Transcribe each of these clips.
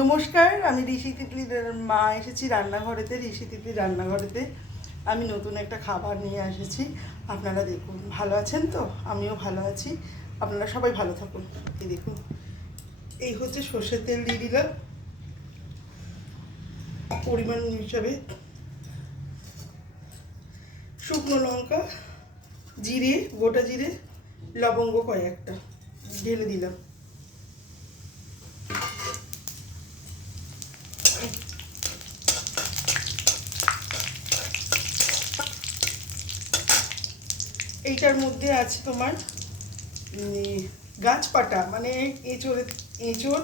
নমস্কার, আমি ঋষি তিতলির মা এসেছি রান্নাঘরেতে। ঋষি তিতলির রান্নাঘরেতে আমি নতুন একটা খাবার নিয়ে এসেছি। আপনারা দেখুন, ভালো আছেন তো? আমিও ভালো আছি, আপনারা সবাই ভালো থাকুন। এই দেখুন, এই হচ্ছে সর্ষের তেল দিয়ে দিলাম পরিমাণ হিসাবে, শুকনো লঙ্কা, জিরে, গোটা জিরে, লবঙ্গ কয়েকটা ঢেলে দিলাম। এইটার মধ্যে আছে তোমার গাছ পাটা, মানে এঁচোড়,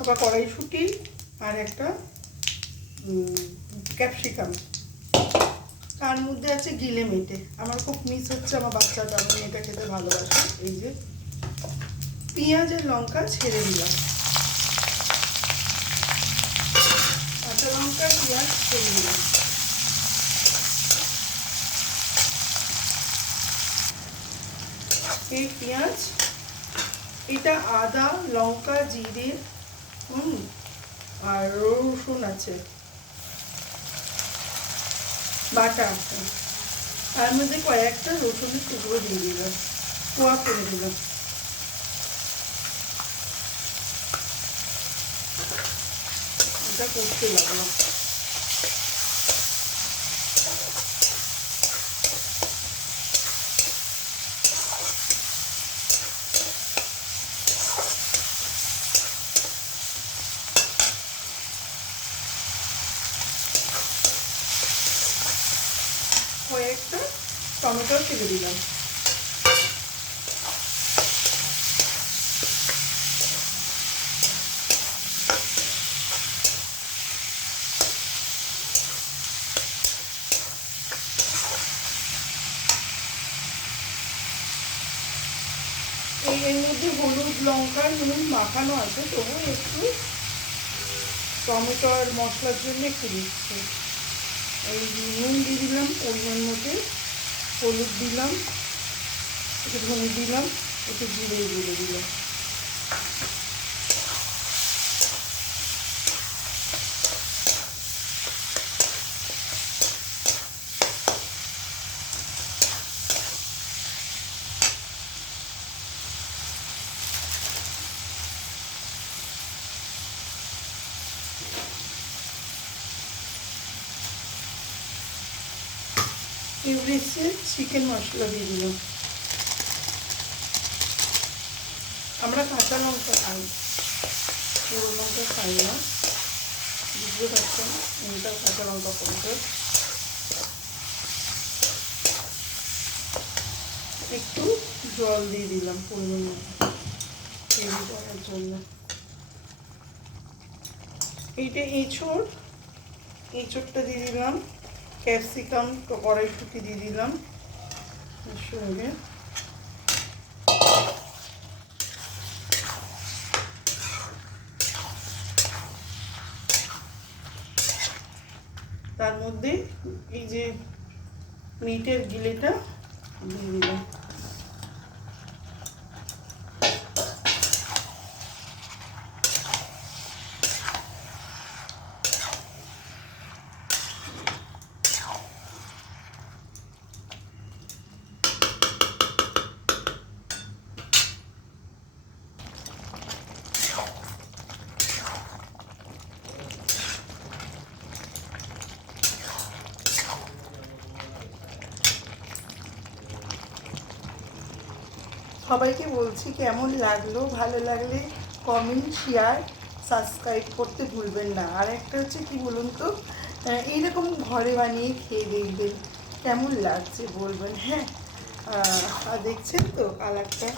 আবার কড়াইশুঁটি, আর একটা ক্যাপসিকাম। তার মধ্যে আছে গিলে মেটে। আমার খুব মিস হচ্ছে আমার বাচ্চাটা, আমি এটা খেতে ভালোবাসি। এই যে পেঁয়াজ আর লঙ্কা ছেড়ে দিলাম, কাঁচা লঙ্কা পেঁয়াজ ছেড়ে দিলাম। এই পেঁয়াজ, এটা আদা, লঙ্কা, জিরে, আর রসুন আছে বাটা আছে। তার মধ্যে কয়েকটা রসুনের টুকরো দিয়ে দিলাম, কোয়া করে দিলাম। এটা করতে লাগলাম। কয়েকটা টমেটো ফেলে দিলাম। এর মধ্যে হলুদ, লঙ্কা, নুন মাখানো আছে, তবু একটু টমেটো আর মশলার জন্য একটু দিচ্ছি। এই নুন দিয়ে দিলাম পরিমাণ মতো, হলুদ দিলাম, একটু ধনে দিলাম, একটু জিরে গুঁড়ো দিলাম। এভারেস্টে চিকেন মশলা দিয়ে দিলাম। আমরা কাঁচা লঙ্কা খাই, পুরো লঙ্কা খাই না, বুঝতে পারছেন। এটা কাঁচা লঙ্কা পড়বে। একটু জল দিয়ে দিলাম পরিমাণ মতো তৈরি করার জন্য। এইটা এঁচোড়টা দিয়ে দিলাম, ক্যাপসিকাম, কড়াইশুঁটি দিয়ে দিলাম এর সঙ্গে। তার মধ্যে এই যে মিটের গিলেটা দিয়ে দিলাম। সবাইকে বলছি, কেমন লাগলো, ভালো লাগলে কমেন্ট, শেয়ার, সাবস্ক্রাইব করতে ভুলবেন না। আর একটা হচ্ছে কি বলুন তো, এইরকম ঘরে বানিয়ে খেয়ে দেখবেন কেমন লাগছে, বলবেন। হ্যাঁ, আর দেখছেন তো কালারটা,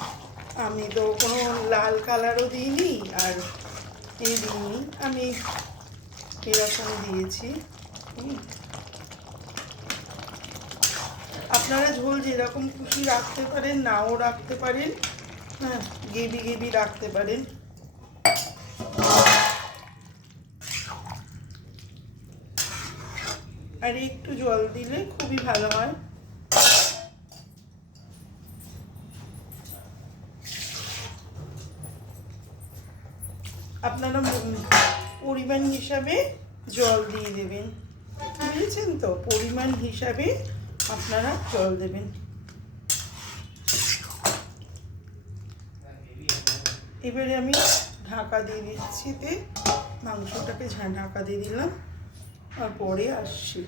আমি তো কোনো লাল কালারও দিইনি আর দিইনি, আমি এরকম দিয়েছি। আপনারা ঝোল যেরকম খুশি রাখতে পারেন, নাও রাখতে পারেন, হ্যাঁ, গেবি রাখতে পারেন। আর একটু জল দিলে খুবই ভালো হয়। আপনারা পরিমাণ হিসাবে জল দিয়ে দেবেন, বুঝেছেন তো? পরিমাণ হিসাবে আপনারা জল দেবেন। এবারে আমি ঢাকা দিয়ে দিচ্ছি, মাংসটাকে ঢাকা দিয়ে দিলাম, আর পরে আসছি।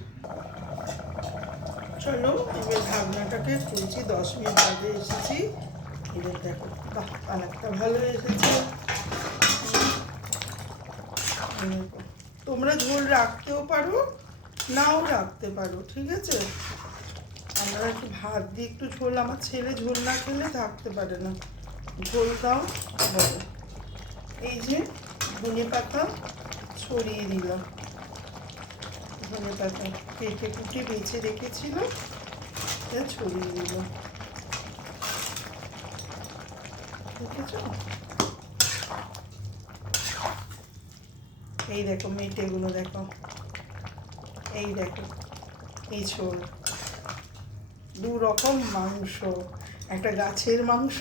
চলো এবার ঢাকনাটাকে খুলছি, 10 মিনিট বাদে এসেছি। এবার দেখো, বাহ, কালারটা ভালো এসেছে। তোমরা ঝোল রাখতেও পারো, নাও রাখতে পারো, ঠিক আছে? আমরা একটু ভাত দিয়ে একটু ঝোল, আমার ছেলে ঝোল না খেলে থাকতে পারে না, ঝোল দাও বলো। এই যে ধনে পাতা ছড়িয়ে দিলাম, ধনে পাতা কেটে কুটে বেছে রেখেছিলাম, এটা ছড়িয়ে দিলাম, দেখেছ? এই দেখো মেটেগুলো দেখো, এই দেখো, এই ঝোল। 2 রকম মাংস, একটা গাছের মাংস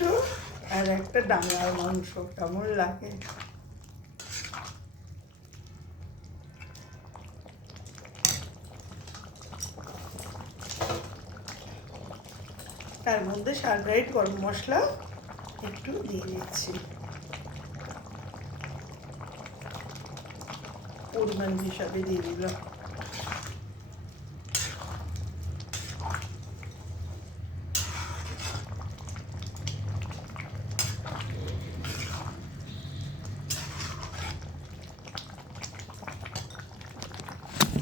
আর একটা ডাঙার মাংস, কেমন লাগে? তার মধ্যে সানরাইজ গরম মশলা একটু দিয়ে দিচ্ছি, পরিমাণ হিসাবে দিয়ে দিলাম।